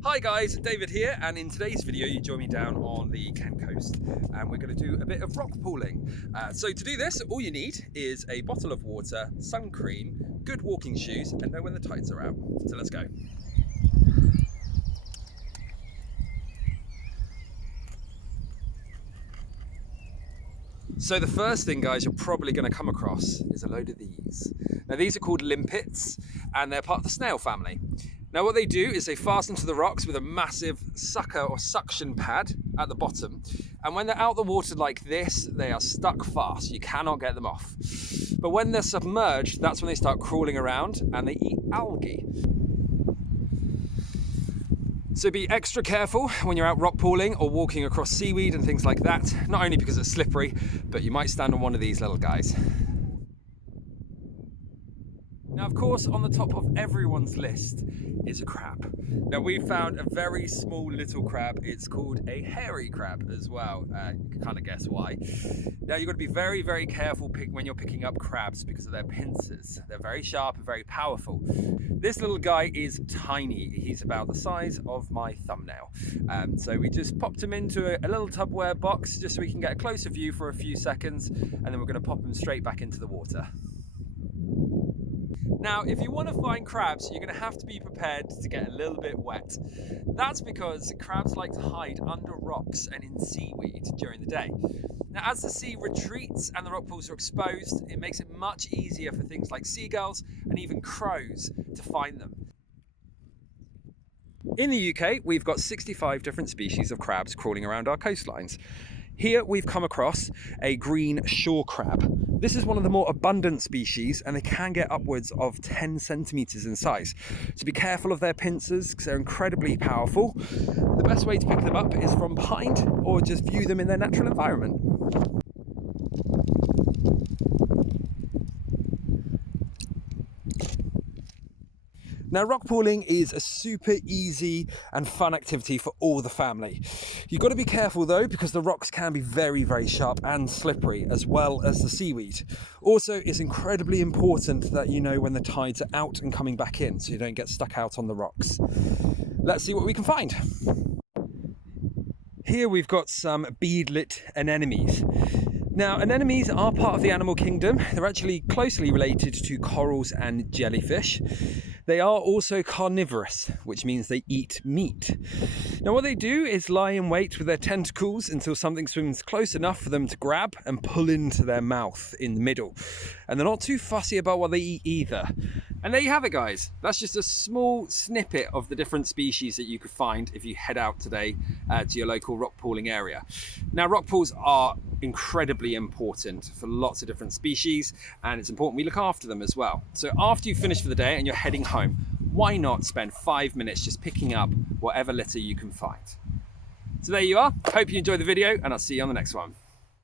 Hi guys, David here, and in today's video you join me down on the Kent coast and we're going to do a bit of rock pooling. So to do this, all you need is a bottle of water, sun cream, good walking shoes, and know when the tides are out. So let's go. So the first thing, guys, you're probably going to come across is a load of these. Now these are called limpets and they're part of the snail family. Now what they do is they fasten to the rocks with a massive sucker or suction pad at the bottom, and when they're out the water like this, they are stuck fast. You cannot get them off. But when they're submerged, that's when they start crawling around and they eat algae. So be extra careful when you're out rock pooling or walking across seaweed and things like that, not only because it's slippery, but you might stand on one of these little guys. Now, of course, on the top of everyone's list is a crab. Now, we found a very small little crab. It's called a hairy crab as well. You can kind of guess why. Now, you've got to be very, very careful when you're picking up crabs because of their pincers. They're very sharp and very powerful. This little guy is tiny. He's about the size of my thumbnail. So we just popped him into a little Tupperware box just so we can get a closer view for a few seconds, and then we're going to pop him straight back into the water. Now, if you want to find crabs, you're going to have to be prepared to get a little bit wet. That's because crabs like to hide under rocks and in seaweed during the day. Now, as the sea retreats and the rock pools are exposed, it makes it much easier for things like seagulls and even crows to find them. In the UK, we've got 65 different species of crabs crawling around our coastlines. Here we've come across a green shore crab. This is one of the more abundant species and they can get upwards of 10 centimeters in size. So be careful of their pincers because they're incredibly powerful. The best way to pick them up is from behind or just view them in their natural environment. Now, rock pooling is a super easy and fun activity for all the family. You've got to be careful though, because the rocks can be very, very sharp and slippery, as well as the seaweed. Also, it's incredibly important that you know when the tides are out and coming back in, so you don't get stuck out on the rocks. Let's see what we can find. Here we've got some beadlet anemones. Now, anemones are part of the animal kingdom. They're actually closely related to corals and jellyfish. They are also carnivorous, which means they eat meat. Now, what they do is lie in wait with their tentacles until something swims close enough for them to grab and pull into their mouth in the middle. And they're not too fussy about what they eat either. And there you have it, guys. That's just a small snippet of the different species that you could find if you head out today to your local rock pooling area. Now, rock pools are incredibly important for lots of different species, and it's important we look after them as well. So after you've finished for the day and you're heading home, why not spend 5 minutes just picking up whatever litter you can find? So there you are. Hope you enjoyed the video, and I'll see you on the next one.